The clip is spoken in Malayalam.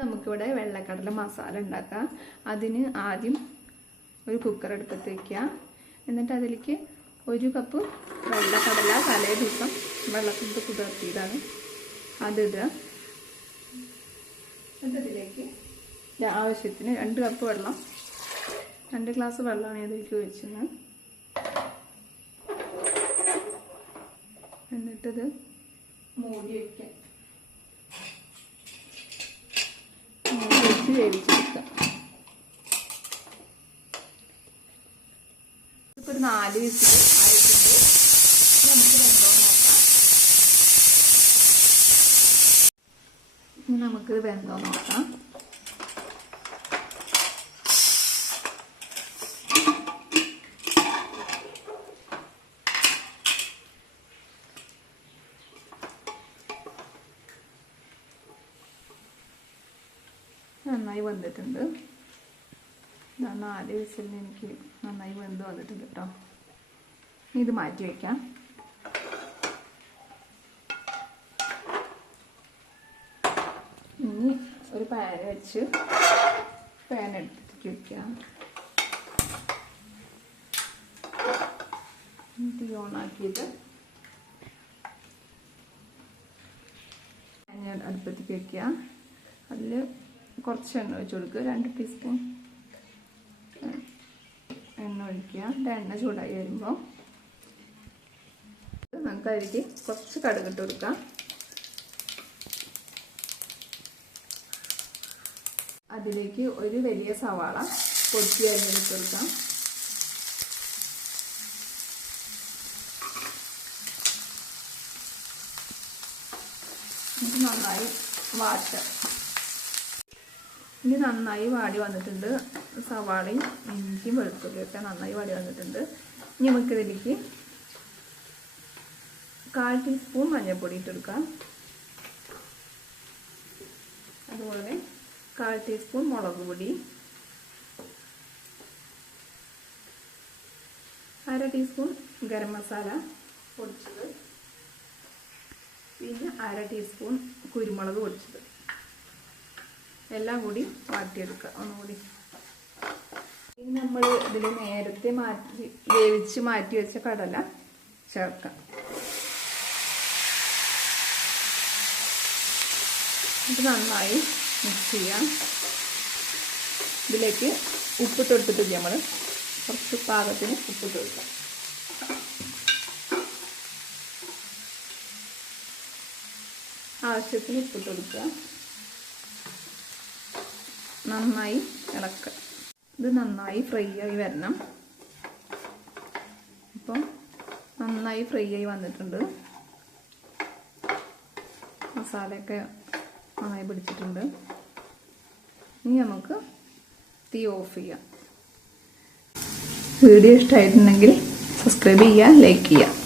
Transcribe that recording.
നമുക്കിവിടെ വെള്ളക്കടല മസാല ഉണ്ടാക്കാം. അതിന് ആദ്യം ഒരു കുക്കർ എടുത്തിട്ട് വയ്ക്കുക. എന്നിട്ട് അതിലേക്ക് 1 കപ്പ് വെള്ളക്കടല തലേ ദിവസം വെള്ളത്തിൽ കുതിർത്തിയതാണ് അതിടുക. എന്നിട്ട് ഇതിലേക്ക് ആവശ്യത്തിന് 2 കപ്പ് വെള്ളം, 2 ഗ്ലാസ് വെള്ളമാണ് ഇതിലേക്ക് ഒഴിച്ചത്. എന്നിട്ടിത് മൂടി വയ്ക്കാം. മൂടി വെച്ച് വേവിച്ചെടുക്കാം. ഇപ്പോൾ ഒരു 4 വിസിൽ ആയിട്ടുണ്ട്. നമുക്ക് വെന്തോന്ന് നോക്കാം. ഇനി നമുക്ക് വെന്തോന്ന് നോക്കാം. നന്നായി വെന്തിട്ടുണ്ട്. 4 വിസിലിന് എനിക്ക് നന്നായി വെന്ത് വന്നിട്ടുണ്ട് കേട്ടോ. ഇത് മാറ്റി വയ്ക്കാം. ഇനി ഒരു പാൻ വെച്ച് പാൻ എടുത്തിട്ട് വയ്ക്കാം. തീ ഓണാക്കിയിട്ട് ഞാൻ അടുപ്പത്തേക്ക് വയ്ക്കുക. അതിൽ കുറച്ച് എണ്ണ ഒഴിച്ച് കൊടുക്കുക. 2 ടീസ്പൂൺ എണ്ണ ഒഴിക്കുക. എണ്ണ ചൂടായി വരുമ്പോൾ നമുക്ക് അതിലേക്ക് കുറച്ച് കടുകിട്ട് കൊടുക്കാം. അതിലേക്ക് ഒരു വലിയ സവാള പൊട്ടി അരിഞ്ഞിട്ട് കൊടുക്കാം. നന്നായി വാട്ടാം. ഇനി നന്നായി വാടി വന്നിട്ടുണ്ട്. സവാളയും ഇഞ്ചിയും വെളുത്തുള്ളിയൊക്കെ നന്നായി വാടി വന്നിട്ടുണ്ട്. ഇനി നമുക്കിതിലേക്ക് 1/4 ടീസ്പൂൺ മഞ്ഞൾപ്പൊടി ഇട്ട് കൊടുക്കാം. അതുപോലെ 1/4 ടീസ്പൂൺ മുളക് പൊടി, 1/2 ടീസ്പൂൺ ഗരം മസാല പൊടിച്ചത്, പിന്നെ 1/2 ടീസ്പൂൺ കുരുമുളക് പൊടിച്ചത്. എല്ലാം കൂടി വാട്ടിയെടുക്കുക ഒന്നുകൂടി. ഇനി നമ്മൾ ഇതിൽ നേരത്തെ വേവിച്ച് മാറ്റി വെച്ച കടല ചേർക്കാം. ഇത് നന്നായി മിക്സ് ചെയ്യാം. ഇതിലേക്ക് ഉപ്പിട്ട് കൊടുത്തിട്ട് നമ്മൾ കുറച്ച് പാകത്തിന് ഉപ്പിട്ട് കൊടുക്കാം. ആവശ്യത്തിന് ഉപ്പിട്ട് കൊടുക്കുക. നന്നായി ഇളക്കുക. ഇത് നന്നായി ഫ്രൈ ആയി വരണം. ഇപ്പം നന്നായി ഫ്രൈ ആയി വന്നിട്ടുണ്ട്. മസാലയൊക്കെ നന്നായി പിടിച്ചിട്ടുണ്ട്. ഇനി നമുക്ക് തീ ഓഫ് ചെയ്യാം. വീഡിയോ ഇഷ്ടമായിട്ടുണ്ടെങ്കിൽ സബ്സ്ക്രൈബ് ചെയ്യുക, ലൈക്ക് ചെയ്യുക.